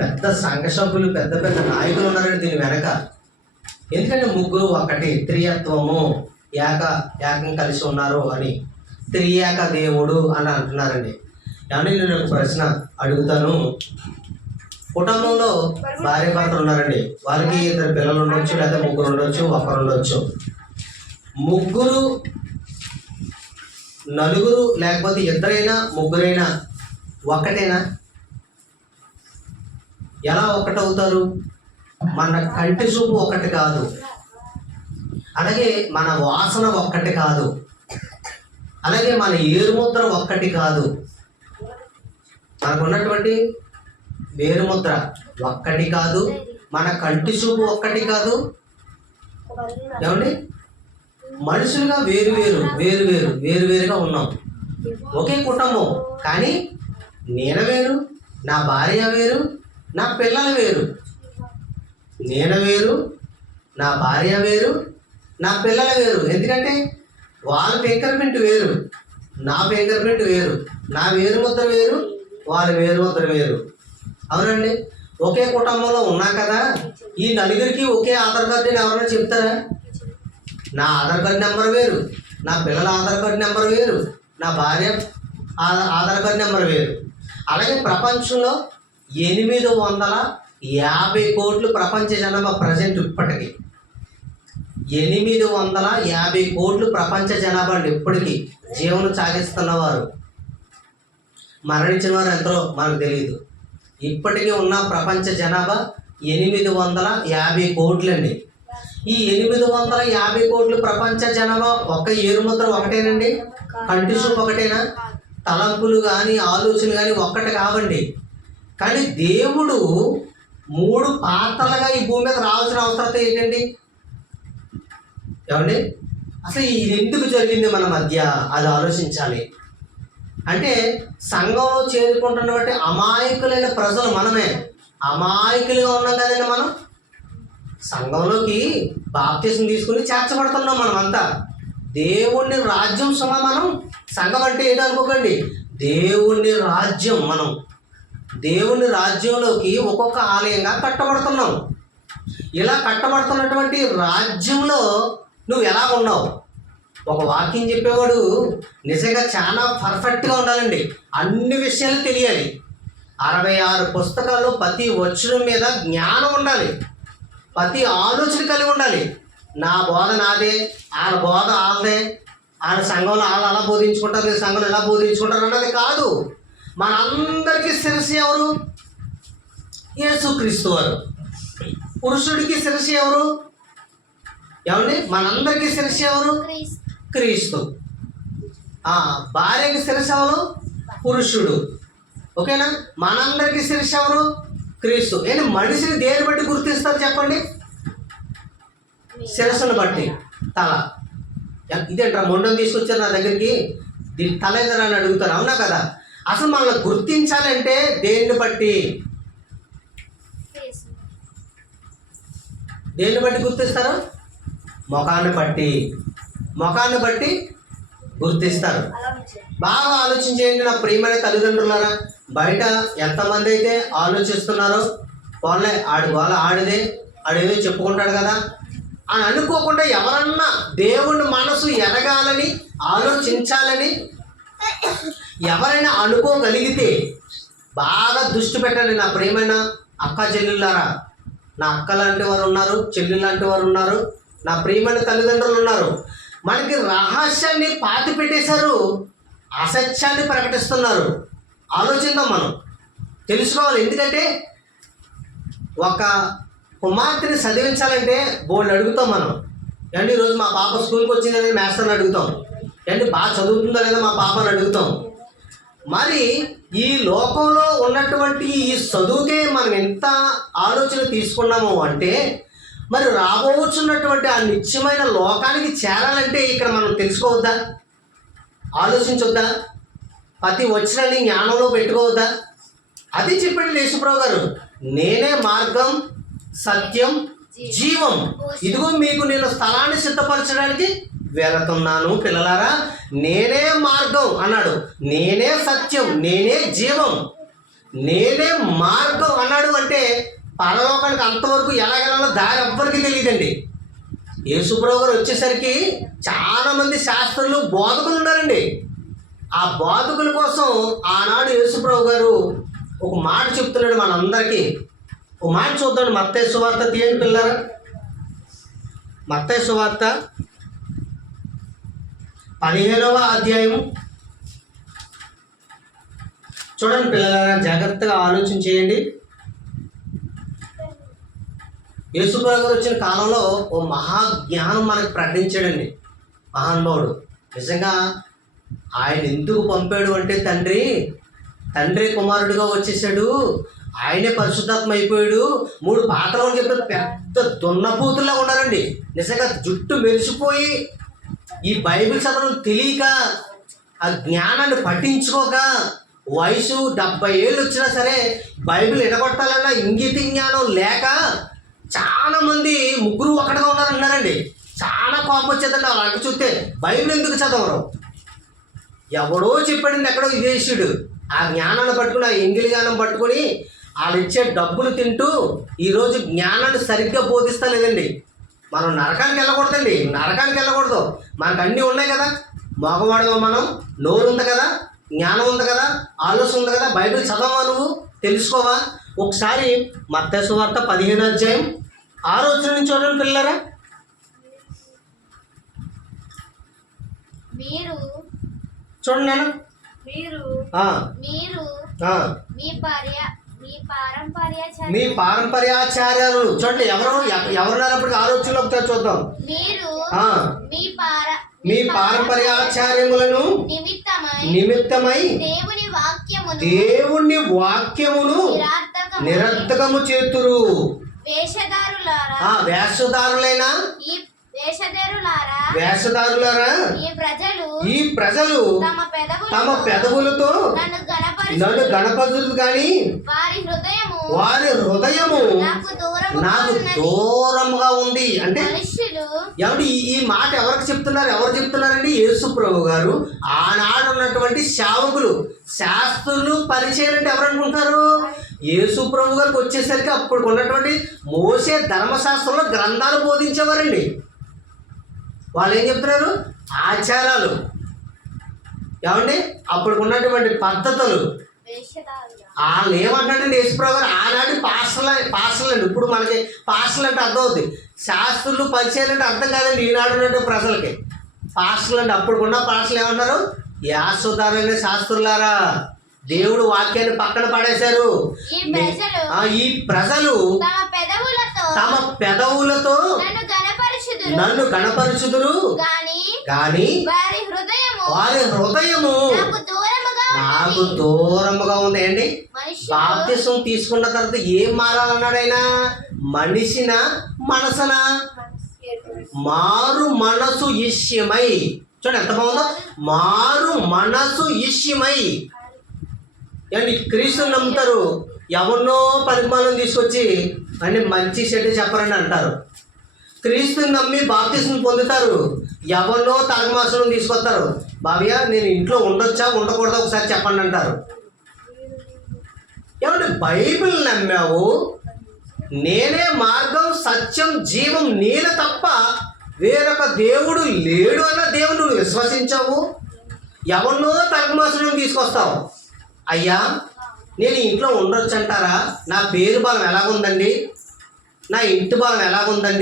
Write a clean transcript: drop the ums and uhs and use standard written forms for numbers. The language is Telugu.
పెద్ద సంఘ సభ్యులు, పెద్ద పెద్ద నాయకులు ఉన్నారండి దీని వెనక. ఎందుకంటే ముగ్గురు ఒకటి, త్రియత్వము, ఏకం కలిసి ఉన్నారు అని, త్రియేక దేవుడు అని అంటున్నారండి. కానీ నేను ఒక ప్రశ్న అడుగుతాను. కుటుంబంలో భార్య భర్తలు ఉన్నారండి, వారికి 2 పిల్లలు ఉండొచ్చు, లేదా 3 ఉండొచ్చు, 1 ఉండొచ్చు. 3, 4 లేకపోతే 2 3 ఒకటేనా? ఎలా ఒకటవుతారు? మన కంటి చూపు ఒకటి కాదు, అలాగే మన వాసన ఒక్కటి కాదు, అలాగే మన ఏరుముద్ర ఒక్కటి కాదు, మనకున్నటువంటి వేరుముద్ర ఒక్కటి కాదు, మన కంటి చూపు ఒక్కటి కాదు. ఏమండి? మనుషులుగా వేరువేరుగా ఉన్నాం. ఒకే కుటుంబం, కానీ నేను వేరు, నా భార్య వేరు, నా పిల్లలు వేరు. నేను వేరు, నా భార్య వేరు, నా పిల్లలు వేరు. ఎందుకంటే వాళ్ళ ఫింగర్ ప్రింట్ వేరు, నా ఫింగర్ ప్రింట్ వేరు, నా వేరుముద్ర వేరు, వాళ్ళ వేరుముద్ర వేరు. అవునండి? ఒకే కుటుంబంలో ఉన్నా కదా, ఈ 4కి ఒకే ఆధార్ కార్డు ఎవరైనా చెప్తారా? నా ఆధార్ కార్డు నెంబర్ వేరు, నా పిల్లల ఆధార్ కార్డు నెంబర్ వేరు, నా భార్య ఆధార్ కార్డు నెంబర్ వేరు. అలాగే ప్రపంచంలో 850 కోట్లు ప్రపంచ జనాభా ప్రజెంట్. ఇప్పటికీ 850 కోట్లు ప్రపంచ జనాభా అండి. ఇప్పటికీ జీవనం సాగిస్తున్నవారు, మరణించిన వారు ఎంతో మనకు తెలియదు. ఇప్పటికీ ఉన్న ప్రపంచ జనాభా 850 కోట్లండి. ఈ 850 కోట్లు ప్రపంచ జనాభా ఒక్క ఏరుముద్ర ఒకటేనండి? కంటి చూపు ఒకటేనా? తలంపులు కానీ ఆలోచనలు కానీ ఒక్కటి కావండి. కానీ దేవుడు 3 పాత్రలుగా ఈ భూమి మీద రావాల్సిన అవసరం ఏంటండి? ఏమండి? అసలు ఇది ఎందుకు జరిగింది మన మధ్య, అది ఆలోచించాలి. అంటే సంఘంలో చేరుకుంటున్నటువంటి అమాయకులైన ప్రజలు మనమే. అమాయకులుగా ఉన్నాం కదండి మనం. సంఘంలోకి బాప్తిసం తీసుకుని చేర్చబడుతున్నాం మనమంతా. దేవుని రాజ్యం మనం. సంఘం అంటే ఏంటో అనుకోకండి, దేవుని రాజ్యం. మనం దేవుని రాజ్యంలోకి ఒక్కొక్క ఆలయంగా కట్టబడుతున్నాం. ఇలా కట్టబడుతున్నటువంటి రాజ్యంలో నువ్వు ఎలా ఉన్నావు? ఒక వాక్యం చెప్పేవాడు నిజంగా చాలా పర్ఫెక్ట్గా ఉండాలండి. అన్ని విషయాలు తెలియాలి. 66 పుస్తకాల్లో ప్రతి వచనం మీద జ్ఞానం ఉండాలి, ప్రతి ఆలోచన కలిగి ఉండాలి. నా బోధ నాదే, ఆయన బోధ ఆళ్ళదే, ఆయన సంఘంలో వాళ్ళు అలా బోధించుకుంటారు, నేను సంఘంలో ఎలా బోధించుకుంటారు అన్నది కాదు. మనందరికీ శిరస్సు ఎవరు? యేసుక్రీస్తు వారు. పురుషుడికి శిరస్సు ఎవరు? ఏమండి? మనందరికీ శిరస్సు ఎవరు? క్రీస్తు. భార్యకి శిరస్సు ఎవరు? పురుషుడు. ఓకేనా? మనందరికీ శిరస్సు ఎవరు? క్రీస్తు. ఏంటి మనిషిని దేని బట్టి గుర్తిస్తారు చెప్పండి? శిరస్సును బట్టి. తల. ఇదేంట్రా మొండం తీసుకొచ్చారు నా దగ్గరికి, దీని తల ఎదురా అని అడుగుతారు. అవునా కదా? అసలు మనల్ని గుర్తించాలంటే దేన్ని బట్టి? దేన్ని బట్టి గుర్తిస్తారు? ముఖాన్ని బట్టి. ముఖాన్ని బట్టి గుర్తిస్తారు. బాగా ఆలోచించేయండి నా ప్రియమైన తల్లిదండ్రులారా. బయట ఎంతమంది అయితే ఆలోచిస్తున్నారో, వాళ్ళే వాళ్ళ ఆడేదో చెప్పుకుంటాడు కదా అని అనుకోకుండా ఎవరన్నా దేవుని మనసు ఎరగాలని, ఆలోచించాలని ఎవరైనా అనుకోగలిగితే బాగా దృష్టి పెట్టండి నా ప్రియమైన అక్క చెల్లెళ్ళారా. నా అక్క లాంటి వారు ఉన్నారు, చెల్లి లాంటి వారు ఉన్నారు, నా ప్రియమైన తల్లిదండ్రులు ఉన్నారు. మనకి రహస్యాన్ని పాతి పెట్టేశారు, అసత్యాన్ని ప్రకటిస్తున్నారు. ఆలోచిద్దాం, మనం తెలుసుకోవాలి. ఎందుకంటే ఒక కుమార్తెని చదివించాలంటే బోర్డు అడుగుతాం మనం. ఏంటి ఈరోజు మా పాప స్కూల్కి వచ్చిందని మాస్టర్ని అడుగుతాం. ఏంటి బాగా చదువుతుందా లేదా మా పాపని అడుగుతాం. మరి ఈ లోకంలో ఉన్నటువంటి ఈ చదువుకే మనం ఎంత ఆలోచన తీసుకున్నాము అంటే, మరి రాబోచున్నటువంటి ఆ నిత్యమైన లోకానికి చేరాలంటే ఇక్కడ మనం తెలుసుకోవద్దా? ఆలోచించొద్దా? ప్రతి వచనాన్ని జ్ఞానంలో పెట్టుకోవద్దా? అది చెప్పండి యేసుప్రభు గారు. నేనే మార్గం, సత్యం, జీవం. ఇదిగో మీకు నేను స్థలాన్ని సిద్ధపరచడానికి వెళుతున్నాను పిల్లలారా. నేనే మార్గం అన్నాడు, నేనే సత్యం, నేనే జీవం, నేనే మార్గం అన్నాడు. అంటే పరలోకానికి అంతవరకు ఎలాగెలాలో దారి ఎవ్వరికి తెలియదండి. యేసుప్రభు గారు వచ్చేసరికి చాలామంది శాస్త్రులు బోధకులు ఉన్నారండి. ఆ బోధకుల కోసం ఆనాడు యేసుప్రభు గారు ఒక మాట చెప్తున్నాడు మనందరికీ. ఒక మాట చూద్దాం. మత్తయి సువార్త తీయండి పిల్లరా. మత్తయి సువార్త 15వ అధ్యాయం చూడండి పిల్లలారా, జాగ్రత్తగా ఆలోచన చేయండి. యేసుప్రభు గారు వచ్చిన కాలంలో ఓ మహాజ్ఞానం మనకు ప్రకటించాడండి మహానుభావుడు. నిజంగా ఆయన ఎందుకు పంపాడు అంటే తండ్రి కుమారుడిగా వచ్చేసాడు, ఆయనే పరిశుద్ధాత్మ అయిపోయాడు. 3 పాత్రలు అని చెప్పి పెద్ద దున్నపోతుల్లా ఉన్నారండి. నిజంగా జుట్టు మెరిసిపోయి ఈ బైబిల్ చదవడం తెలియక, ఆ జ్ఞానాన్ని పఠించుకోక, వయసు 70 ఏళ్ళు వచ్చినా సరే బైబిల్ ఎడగొట్టాలన్నా ఇంగిత జ్ఞానం లేక చాలామంది ముగ్గురు ఒకటిగా ఉన్నారంటున్నారండి. చాలా కోపం వచ్చేదండి వాళ్ళకి చూస్తే. బైబిల్ ఎందుకు చదవరు? ఎవడో చెప్పాడండి ఎక్కడో విదేశీయుడు. ఆ జ్ఞానాన్ని పట్టుకుని, ఆ ఎంగిలి జ్ఞానం పట్టుకొని వాళ్ళు ఇచ్చే డబ్బులు తింటూ ఈరోజు జ్ఞానాన్ని సరిగ్గా బోధిస్తా లేదండి. మనం నరకానికి వెళ్ళకూడదండి, నరకానికి వెళ్ళకూడదు. మనకు అన్నీ ఉన్నాయి కదా, మగవాడుగా మనం, నోరు ఉంది కదా, జ్ఞానం ఉంది కదా, ఆలోచన ఉంది కదా. బైబిల్ చదవవా నువ్వు? తెలుసుకోవా? ఒకసారి మత్తయి సువార్త 15వ అధ్యాయం 6వ వచనం నుంచి చూడండి పిల్లరా. చూడండి నాన్న. మీ పారంపర్యాచార్యాలు చూడండి ఎవరున్నారప్పటికి ఆలోచనలో ఒకసారి చూద్దాం. మీ పారంపర్యాచార్యములను నిమిత్తమై దేవుని వాక్యమును నిరర్థకము చేతురు. వేషధారులారా, ఈ ప్రజలు తమ పెదవులతో నన్ను గణపరులు కానీ వారి హృదయము నాకు దూరంగా ఉంది. అంటే ఎవరు ఈ మాట ఎవరికి చెప్తున్నారు? ఎవరు చెప్తున్నారండి? యేసు ప్రభు గారు. ఆనాడు ఉన్నటువంటి సేవకులు, శాస్త్రులు, పరిచయం అంటే ఎవరు అనుకుంటారు? యేసు ప్రభు గారికి వచ్చేసరికి అప్పుడు ఉన్నటువంటి మోసే ధర్మశాస్త్రంలో గ్రంథాలు బోధించేవారండి. వాళ్ళు ఏం చెప్తున్నారు? ఆచారాలు ఏమండి, అప్పుడు ఉన్నటువంటి పద్ధతులు. వాళ్ళు ఏమంటారండి యేసుప్రభు గారు? ఆనాటి పాస్టర్లు అండి. ఇప్పుడు మనకి పాస్టర్లు అంటే అర్థం అవుతుంది, శాస్త్రులు పరిచయాలు అంటే అర్థం కాదండి ఈనాడు ఉన్నటువంటి ప్రజలకి. పాస్టర్లు అంటే అప్పుడుకున్న పాస్టర్లు ఏమన్నారు? యాసుదారైన శాస్త్రులారా, దేవుడు వాక్యాన్ని పక్కన పడేశారు. ఈ ప్రజలు తమ పెదవులతో నన్ను గణపరచుదురు కానీ వారి హృదయము నాకు దూరముగా ఉంది. అండి, బాప్తిసం తీసుకున్న తర్వాత ఏం మారాలన్నాడు ఆయన? మనిషిన మనసన మారు మనసు ఇష్యమై. చూడండి ఎంత బాగుందో, మారు మనసు ఇష్యమై. ఏమండి, క్రీస్తుని నమ్ముతారు, ఎవరినో పరిమాణం తీసుకొచ్చి అని మంచి చెడ్డ చెప్పరని అంటారు. క్రీస్తుని నమ్మి బాప్తిస్మం పొందుతారు, ఎవరినో తలమాసం తీసుకొస్తారు. బాబయ్య నేను ఇంట్లో ఉండొచ్చా ఉండకూడదా ఒకసారి చెప్పండి అంటారు. ఏమంటే బైబిల్ నమ్మావు, నేనే మార్గం సత్యం జీవం, నేను తప్ప వేరొక దేవుడు లేడు అన్న దేవుడు నువ్వు విశ్వసించావు, ఎవరినో తలమాసం తీసుకొస్తావు. అయ్యా నేను ఇంట్లో ఉండొచ్చు అంటారా? నా పేరు బలం ఎలాగుందండి, నా ఇంటి బలం ఎలాగుందండి